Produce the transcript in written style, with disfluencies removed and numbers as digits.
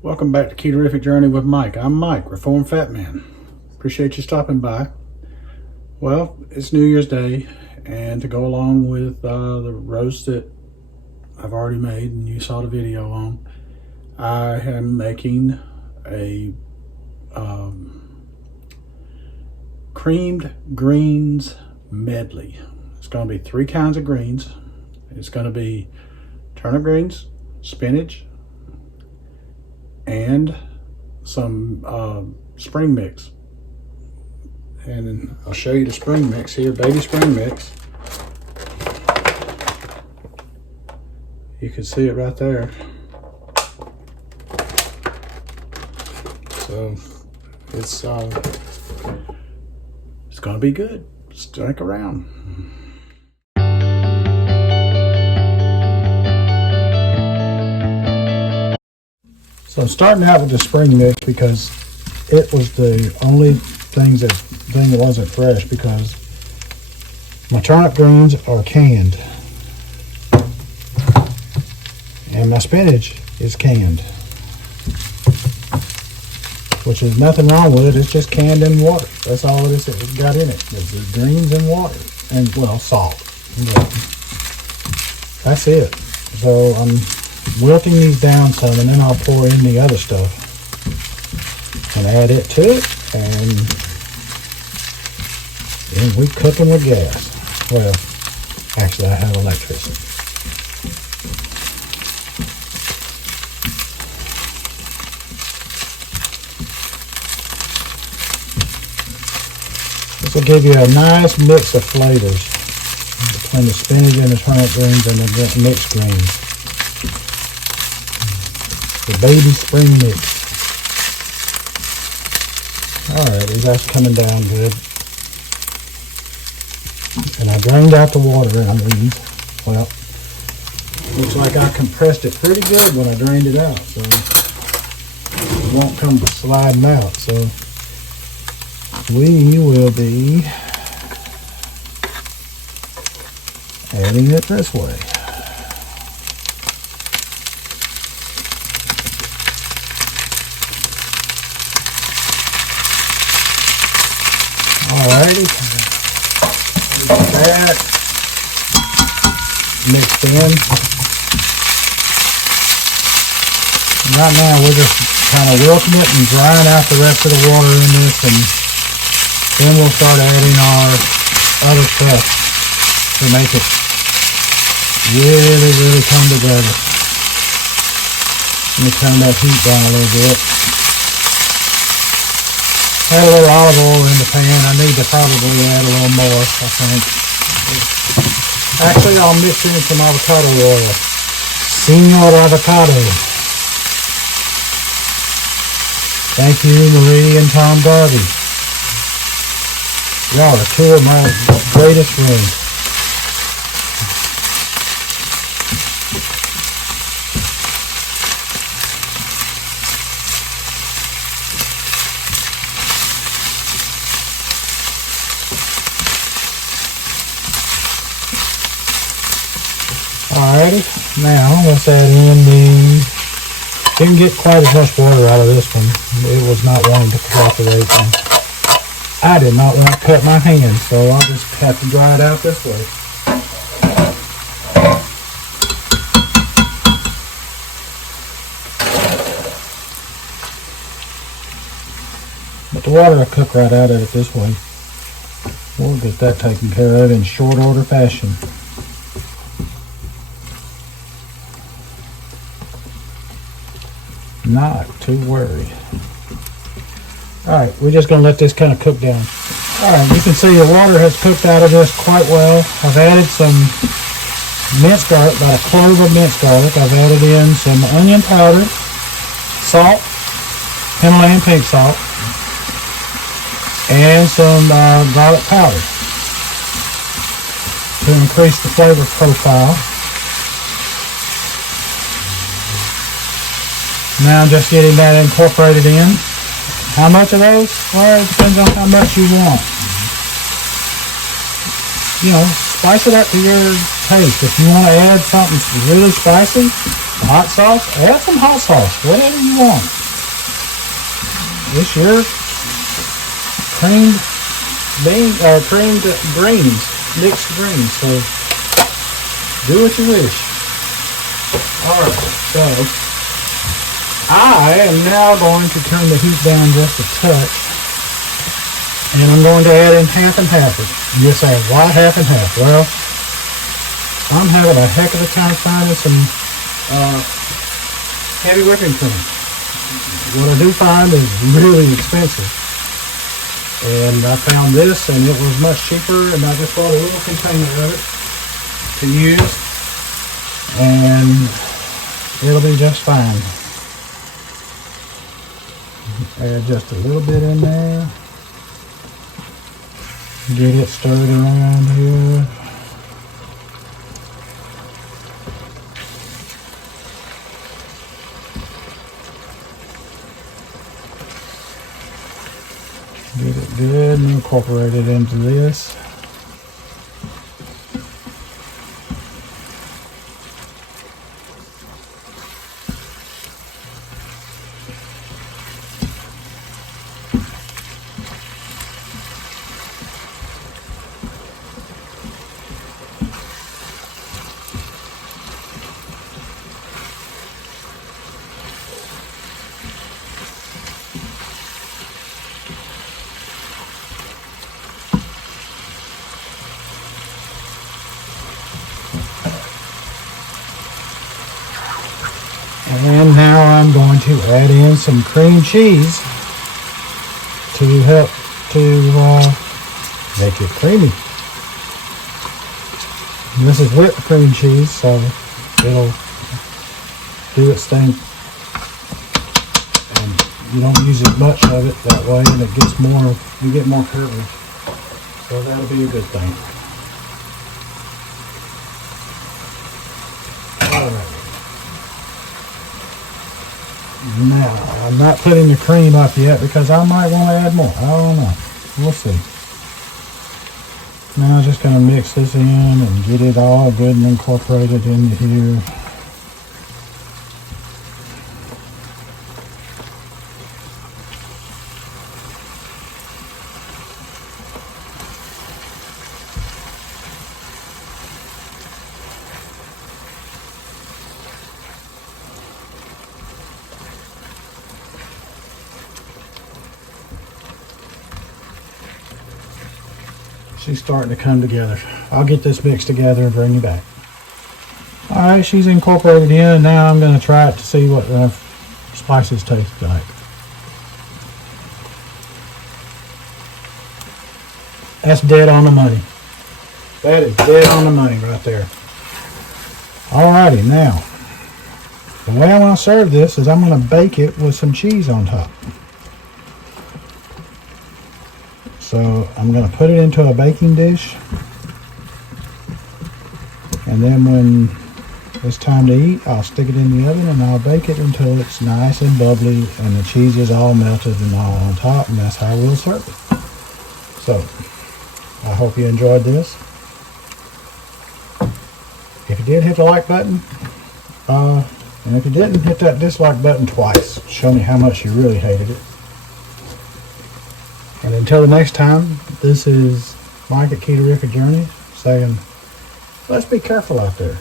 Welcome back to Ketorific Journey with Mike. I'm Mike, Reformed Fat Man. Appreciate you stopping by. Well, it's New Year's Day, and to go along with the roast that I've already made and you saw the video on, I am making a creamed greens medley. It's going to be 3 kinds of greens. It's going to be turnip greens, spinach, and some spring mix. And I'll show you the spring mix here, baby spring mix. You can see it right there. So it's gonna be good. Stick around. So I'm starting out with the spring mix because it was the only thing that wasn't fresh, because my turnip greens are canned and my spinach is canned, which is nothing wrong with it. It's just canned in water. That's all it is. It's got in it. It's the greens and water and, well, salt. That's it. So I'm wilting these down some, and then I'll pour in the other stuff and add it to it, and then we cooking with gas. Well, actually I have electricity. This will give you a nice mix of flavors between the spinach and the turnip greens and the mixed greens. The baby spring mix. Alright, that's coming down good. And I drained out the water in these. Well, looks like I compressed it pretty good when I drained it out, so it won't come sliding out. So we will be adding it this way. Alrighty, that mixed in. Right now we're just kind of wilting it and drying out the rest of the water in this, and then we'll start adding our other stuff to make it really come together. Let me turn that heat down a little bit. Add a little olive oil in the pan. I need to probably add a little more, I think. Actually, I'll mix in some avocado oil. Senor Avocado. Thank you, Marie and Tom Garvey. Y'all are 2 of my greatest friends. Alrighty, now let's add in didn't get quite as much water out of this one. It was not wanting to cooperate, and I did not want to cut my hands, so I'll just have to dry it out this way. But the water will cook right out of it this way. We'll get that taken care of in short order fashion. Not to worry. Alright, we're just going to let this kind of cook down. Alright, you can see the water has cooked out of this quite well. I've added some minced garlic, about a clove of minced garlic. I've added in some onion powder, salt, Himalayan pink salt, and some garlic powder to increase the flavor profile. Now I'm just getting that incorporated in. How much of those? Well, it depends on how much you want. You know, spice it up to your taste. If you want to add something really spicy, Hot sauce? Add some hot sauce, whatever you want. It's your creamed greens, mixed greens, so do what you wish. Alright, so I am now going to turn the heat down just a touch, and I'm going to add in half and half. You're saying, why half and half? Well, I'm having a heck of a time finding some heavy whipping cream. What I do find is really expensive. And I found this, and it was much cheaper, and I just bought a little container of it to use, and it'll be just fine. Add just a little bit in there. Get it stirred around here. Get it good and incorporate it into this. And now I'm going to add in some cream cheese to help to make it creamy. And this is whipped cream cheese, so it'll do its thing. And you don't use as much of it that way, and it gets more, you get more coverage. So that'll be a good thing. Alright. Now, I'm not putting the cream up yet because I might want to add more. I don't know. We'll see. Now I'm just going to mix this in and get it all good and incorporated into here. She's starting to come together. I'll get this mixed together and bring you back. Alright, she's incorporated in. Now I'm going to try it to see what the spices taste like. That's dead on the money. That is dead on the money right there. Alrighty, now the way I want to serve this is I'm going to bake it with some cheese on top. So I'm going to put it into a baking dish, and then when it's time to eat, I'll stick it in the oven and I'll bake it until it's nice and bubbly and the cheese is all melted and all on top, and that's how we'll serve it. So I hope you enjoyed this. If you did, hit the like button, and if you didn't, hit that dislike button twice. Show me how much you really hated it. And until the next time, this is Mike at Keto Journey saying, let's be careful out there.